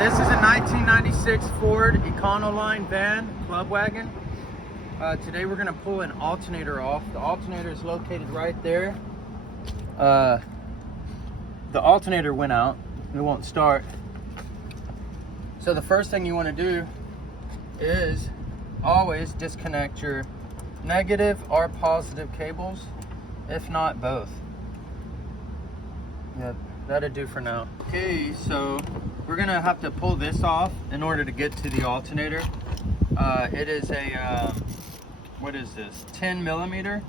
This is a 1996 Ford Econoline van, club wagon. Today we're gonna pull an alternator off. The alternator is located right there. The alternator went out, it won't start. So the first thing you wanna do is always disconnect your negative or positive cables, if not both. Yeah, that'll do for now. Okay, so we're gonna have to pull this off in order to get to the alternator. It is a, what is this, 10 millimeter.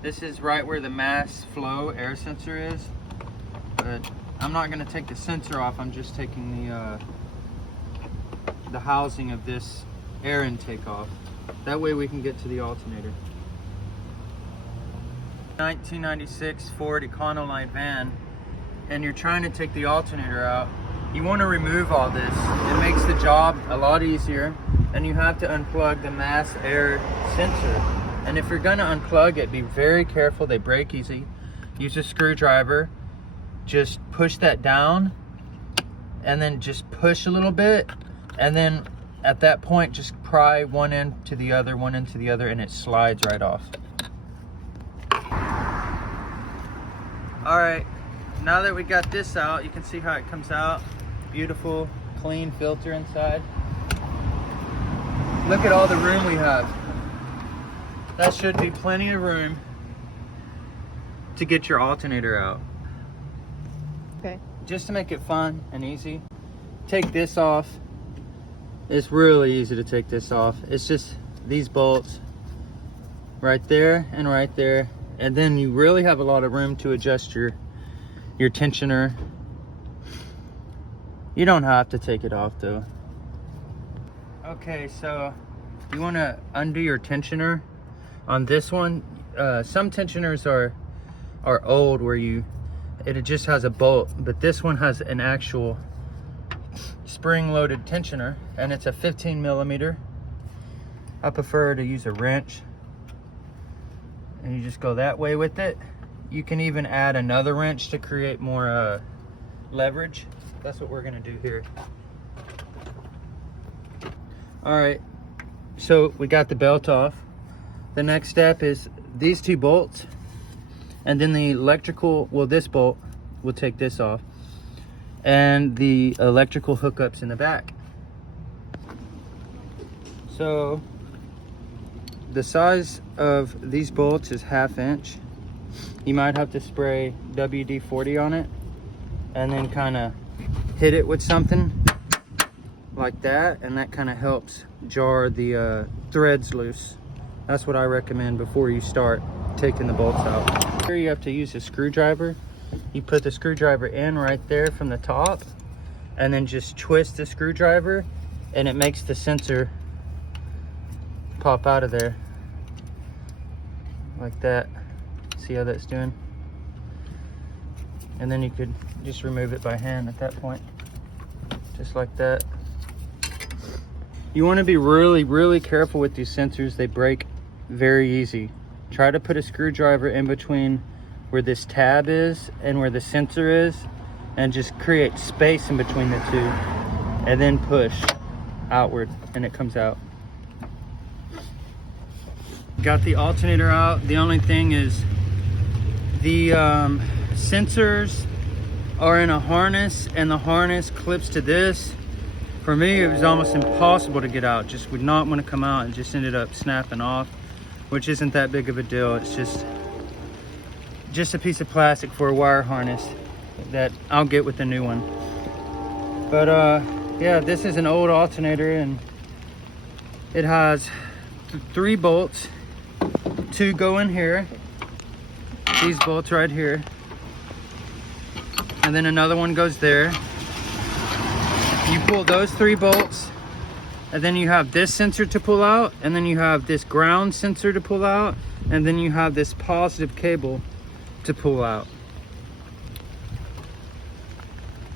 This is right where the mass flow air sensor is. But I'm not gonna take the sensor off, I'm just taking the housing of this air intake off. That way we can get to the alternator. 1996 Ford Econoline van, and you're trying to take the alternator out. You want to remove all this. It makes the job a lot easier, and you have to unplug the mass air sensor. And if you're going to unplug it, be very careful. They break easy. Use a screwdriver. Just push that down, and then just push a little bit, and then at that point just pry one end to the other, one end to the other, and it slides right off. All right, now that we got this out, you can see how it comes out. Beautiful, clean filter inside. Look at all the room we have. That should be plenty of room to get your alternator out. Okay. Just to make it fun and easy, take this off. It's really easy to take this off. It's just these bolts right there and right there. And then you really have a lot of room to adjust your tensioner. You don't have to take it off though. Okay, so you want to undo your tensioner on this one. Some tensioners are old where it just has a bolt, but this one has an actual spring-loaded tensioner, and it's a 15 millimeter. I prefer to use a wrench, and you just go that way with it. You can even add another wrench to create more leverage. That's what we're gonna do here. All right, so we got the belt off. The next step is these two bolts, and then the electrical, well, this bolt, we'll take this off, and the electrical hookups in the back. So the size of these bolts is 1/2 inch. You might have to spray WD-40 on it and then kind of hit it with something like that, and that kind of helps jar the threads loose. That's what I recommend before you start taking the bolts out. Here you have to use a screwdriver. You put the screwdriver in right there from the top, and then just twist the screwdriver, and it makes the sensor pop out of there like that. See how that's doing? And then you could just remove it by hand at that point, just like that. You want to be really careful with these sensors. They break very easy. Try to put a screwdriver in between where this tab is and where the sensor is, and just create space in between the two, and then push outward and it comes out. Got the alternator out. The only thing is the sensors are in a harness, and the harness clips to this. For me, it was almost impossible to get out. Just would not want to come out, and just ended up snapping off, which isn't that big of a deal. It's just a piece of plastic for a wire harness that I'll get with the new one. But yeah, this is an old alternator, and it has 3 bolts. 2 go in here, these bolts right here, and then another one goes there. You pull those 3 bolts, and then you have this sensor to pull out, and then you have this ground sensor to pull out, and then you have this positive cable to pull out.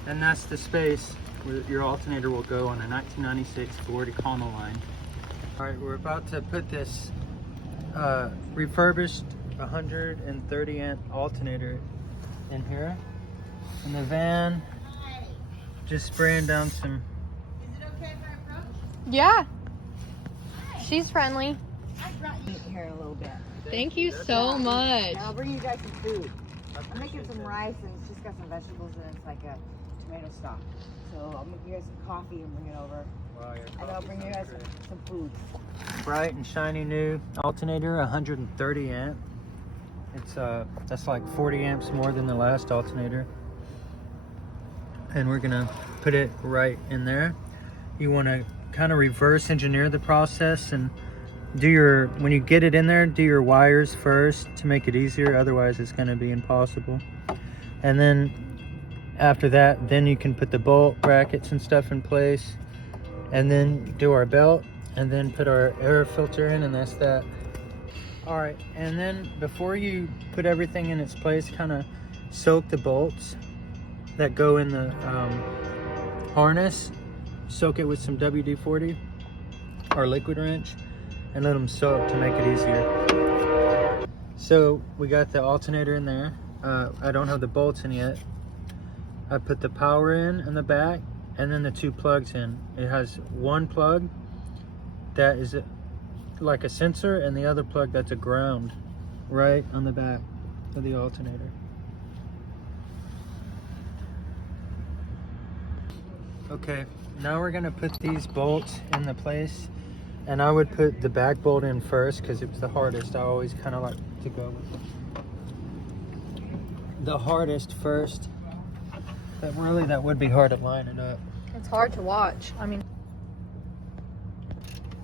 And that's the space where your alternator will go on a 1996 Ford Econoline. All right, we're about to put this refurbished 130 amp alternator in here. And the van Just spraying down some. Is it okay if I approach? Yeah. She's friendly. I brought you here in a little bit. Thank you so much. And I'll bring you guys some food. I'm making some rice and it's just got some vegetables and it's like a tomato stock. So I'll make you guys some coffee and bring it over. Wow, And I'll bring you guys some food. Bright and shiny new alternator, 130 amp. It's that's like 40 amps more than the last alternator. And we're gonna put it right in there. You want to kind of reverse engineer the process and do your, when you get it in there, do your wires first to make it easier. Otherwise it's going to be impossible. And then after that, then you can put the bolt brackets and stuff in place, and then do our belt, and then put our air filter in, and that's that. All right, and then before you put everything in its place, kind of soak the bolts that go in the harness. Soak it with some WD-40 or liquid wrench and let them soak to make it easier. So we got the alternator in there. I don't have the bolts in yet. I put the power in the back and then the two plugs in. It has one plug that is like a sensor and the other plug that's a ground right on the back of the alternator. Okay, now we're gonna put these bolts in the place, and I would put the back bolt in first because it was the hardest. I always kind of like to go with the hardest first, but really that would be hard to line it up. It's hard to watch. I mean,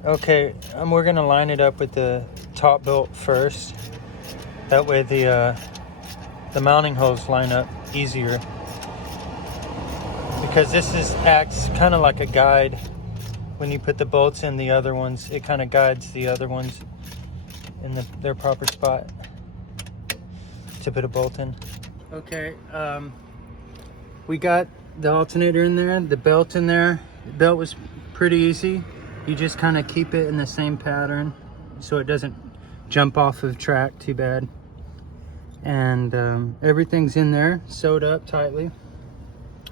Okay, we're gonna line it up with the top bolt first. That way the mounting holes line up easier. Because this acts kind of like a guide. When you put the bolts in the other ones, it kind of guides the other ones in their proper spot to put a bolt in. Okay, we got the alternator in there, the belt in there. The belt was pretty easy. You just kind of keep it in the same pattern so it doesn't jump off of track too bad. And everything's in there, sewed up tightly.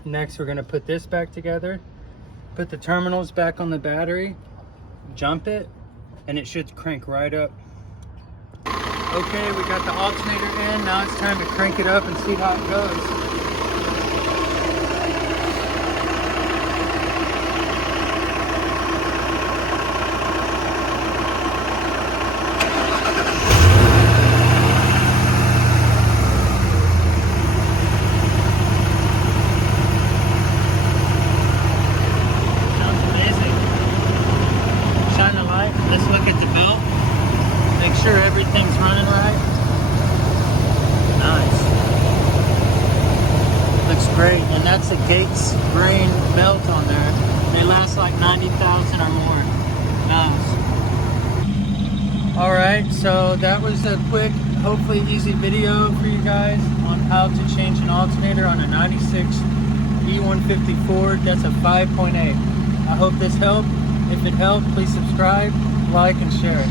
Next, we're gonna put this back together, put the terminals back on the battery, jump it, and it should crank right up. Okay, we got the alternator in. Now it's time to crank it up and see how it goes. Let's look at the belt. Make sure everything's running right. Nice. Looks great. And that's a Gates grain belt on there. They last like 90,000 or more. Nice. Alright, so that was a quick, hopefully easy video for you guys on how to change an alternator on a 96 E-150 Ford. That's a 5.8. I hope this helped. If it helped, please subscribe, like, and share.